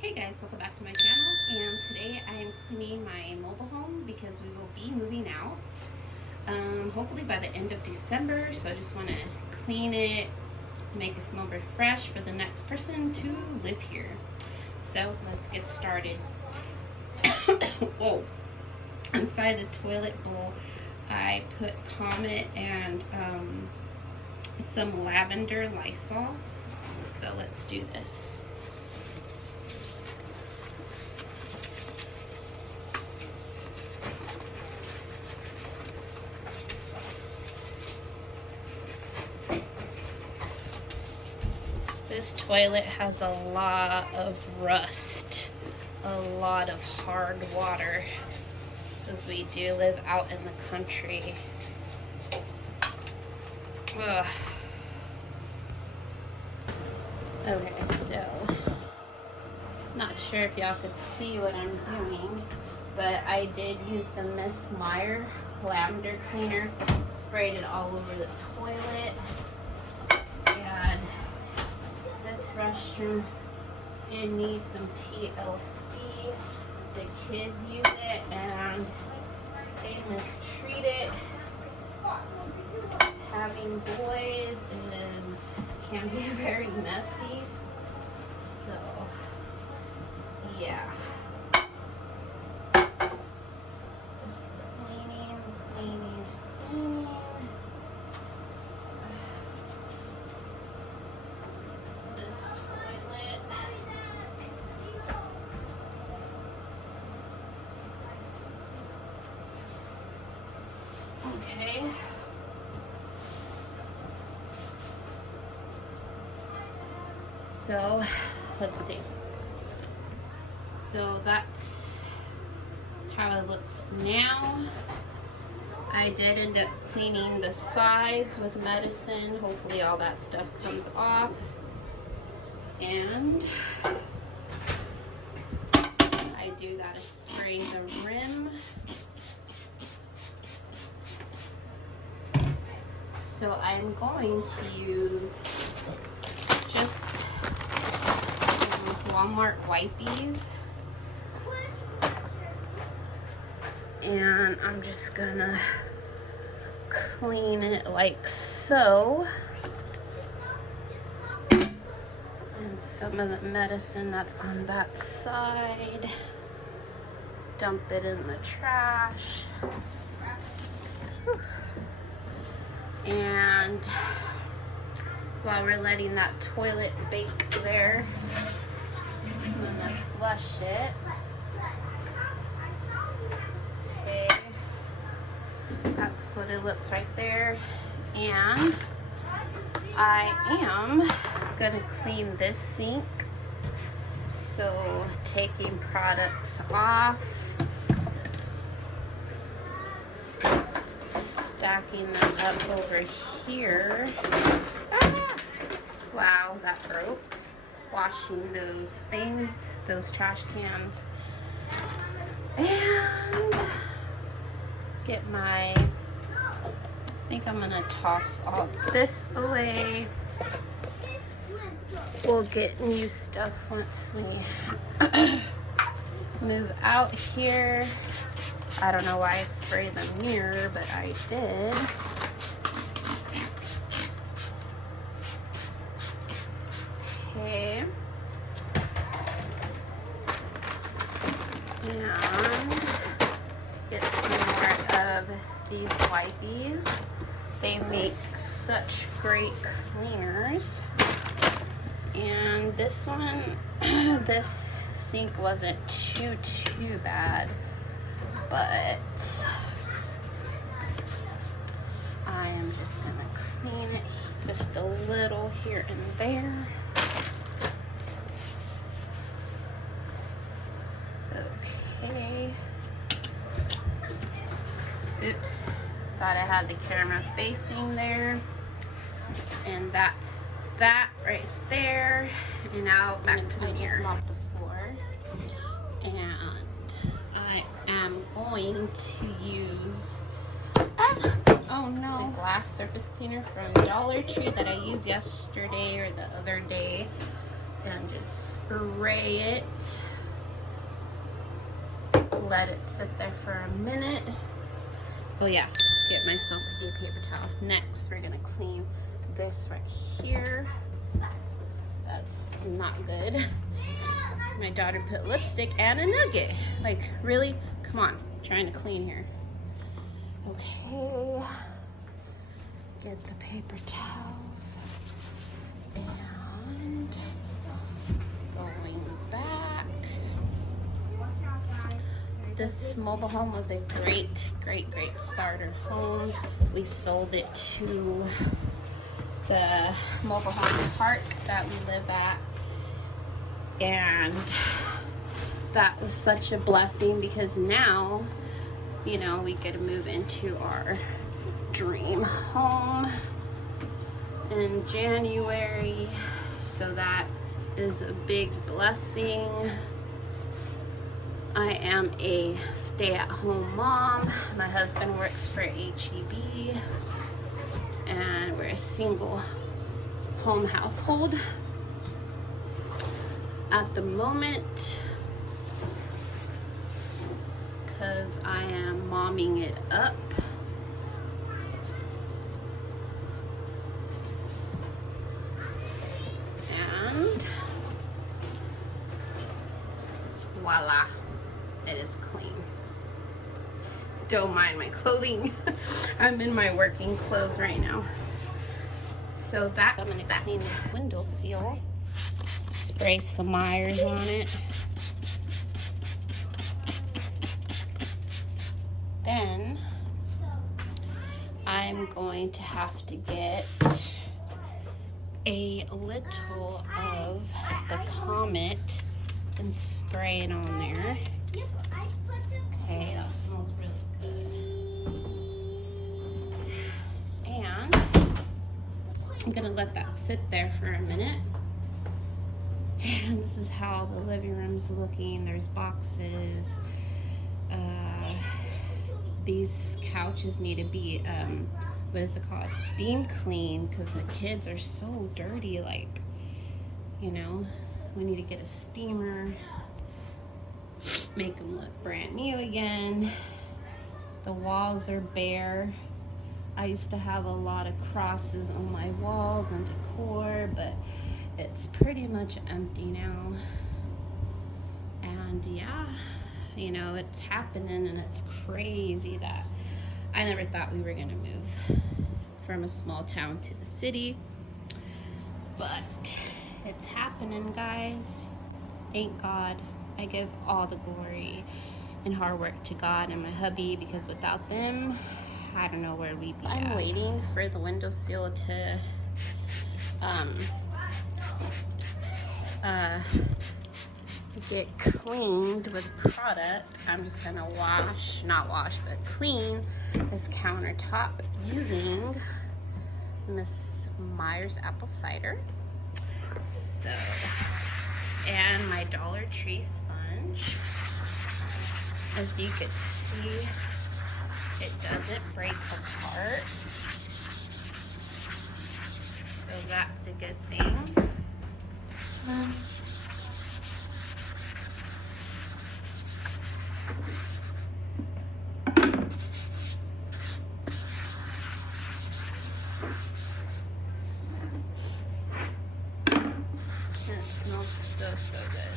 Hey guys, welcome back to my channel, and today I am cleaning my mobile home because we will be moving out hopefully by the end of December. So I just want to clean it, make it smell fresh for the next person to live here. So let's get started. Oh, inside the toilet bowl I put Comet and some lavender Lysol. So let's do this. This toilet has a lot of rust, a lot of hard water, because we do live out in the country. Ugh. Okay, so, not sure if y'all could see what I'm doing, but I did use the Meyers lavender cleaner, sprayed it all over the toilet, and this restroom did need some TLC. The kids use it and they mistreat it. Having boys can be very messy. So yeah. Just cleaning. This toilet. Okay. So, let's see. So that's how it looks now. I did end up cleaning the sides with medicine. Hopefully all that stuff comes off. And I do gotta spray the rim. So I'm going to use just Walmart wipies, and I'm just gonna clean it like so. And some of the medicine that's on that side, dump it in the trash. And while we're letting that toilet bake there, I'm gonna flush it. Okay, that's what it looks right there. And I am gonna clean this sink. So taking products off, stacking them up over here. Ah! Wow, that broke. Washing those things, those trash cans. And get my, I think I'm gonna toss all this away. We'll get new stuff once we move out here. I don't know why I sprayed the mirror, but I did. Okay. And get some more of these wipies. They make such great cleaners. And this one, this sink wasn't too bad, but I am just gonna clean it just a little here and there. Okay. Oops. Thought I had the camera facing there. And that's that right there. And now back to the mirror. I just mopped the floor. And I am going to use oh no, it's a glass surface cleaner from Dollar Tree that I used yesterday or the other day. And just spray it. Let it sit there for a minute. Oh yeah, get myself a paper towel. Next, we're gonna clean this right here. That's not good. My daughter put lipstick and a nugget. Like, really? Come on, I'm trying to clean here. Okay. Get the paper towels. And going back. This mobile home was a great starter home. We sold it to the mobile home park that we live at, and that was such a blessing because now, you know, we get to move into our dream home in January, so that is a big blessing. I am a stay-at-home mom. My husband works for HEB, and we're a single home household at the moment because I am momming it up. And voila. It is clean. Don't mind my clothing. I'm in my working clothes right now. So that's I'm gonna clean the window seal. Spray some Meyers on it. Then I'm going to have to get a little of the Comet and spray it on there. Okay, that smells really good. And I'm gonna let that sit there for a minute. And this is how the living room's looking. There's boxes. These couches need to be, what is it called? Steam cleaned, because the kids are so dirty. Like, you know, we need to get a steamer. Make them look brand new again. The walls are bare. I used to have a lot of crosses on my walls and decor, but it's pretty much empty now. And yeah, you know, it's happening, and it's crazy that I never thought we were gonna move from a small town to the city, but it's happening, guys. Thank God. I give all the glory and hard work to God and my hubby, because without them, I don't know where we'd be at. I'm waiting for the window seal to get cleaned with product. I'm just gonna clean this countertop using Miss Meyers apple cider. So, and my Dollar Tree sponge. As you can see, it doesn't break apart. So that's a good thing. So good.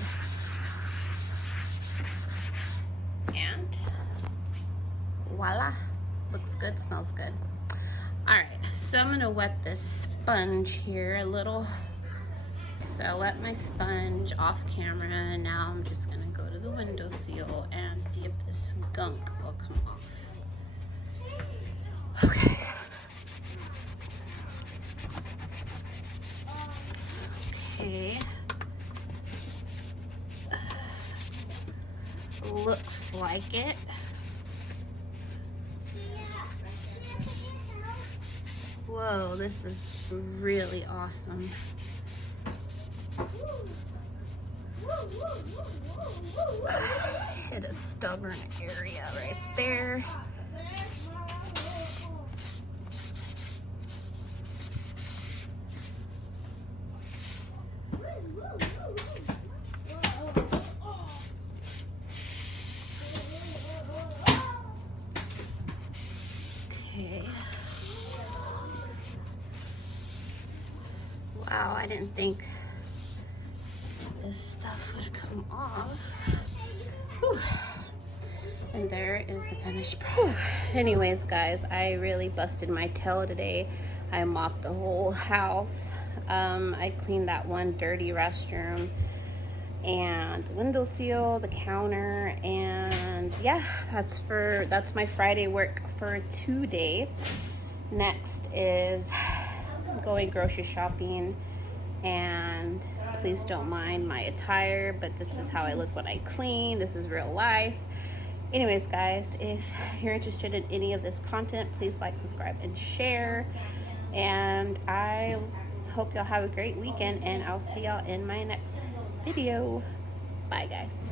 And voila, looks good, smells good. All right, so I'm gonna wet this sponge here a little. So I wet my sponge off camera, and now I'm just gonna go to the window seal and see if this gunk will come off. Okay. Okay. Looks like it. Whoa, this is really awesome. Hit a stubborn area right there. Wow, I didn't think this stuff would come off. Whew. And there is the finished product. Anyways, guys, I really busted my tail today. I mopped the whole house. I cleaned that one dirty restroom and the window seal, the counter, and yeah, that's my Friday work for today. Next is going grocery shopping, and please don't mind my attire, but this is how I look when I clean. This is real life. Anyways, guys, if you're interested in any of this content, please like, subscribe, and share. And I hope y'all have a great weekend, and I'll see y'all in my next video. Bye, guys.